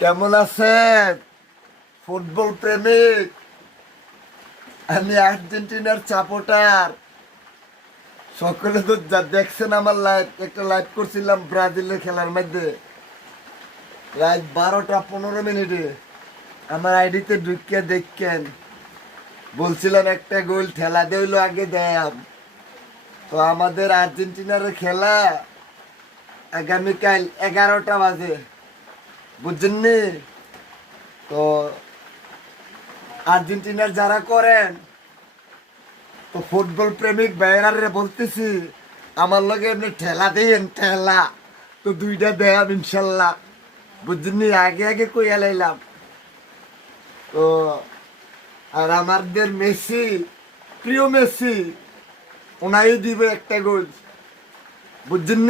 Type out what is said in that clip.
কেমন আছেন ফুটবল প্রেমিক? আমি আর্জেন্টিনার সাপোর্টার। সকলে তো দেখছেন আমার একটা লাইভ করছিলাম ব্রাজিলের খেলার মধ্যে, রাত 12টা 15 মিনিটে আমার আইডিতে ঢুকিয়ে দেখেন। বলছিলাম একটা গোল ঠেলা দিল আগে দেয়াম। তো আমাদের আর্জেন্টিনার খেলা আগামীকাল 11টা বাজে, বুঝছেননি? তো আর্জেন্টিনার যারা করেন, তো ফুটবল প্রেমিক ভাইয়ারে বলতেছি আমার লগে এমনি ঠেলা দেন, ঠেলা তো দুইটা দেয়াম ইনশাল্লাহ, বুঝছেন? আগে আগে কইয়া লাইলাম। তো আর আমাদের মেসি, প্রিয় মেসি, ওনাই দিবে একটা গোল, বুঝছেন?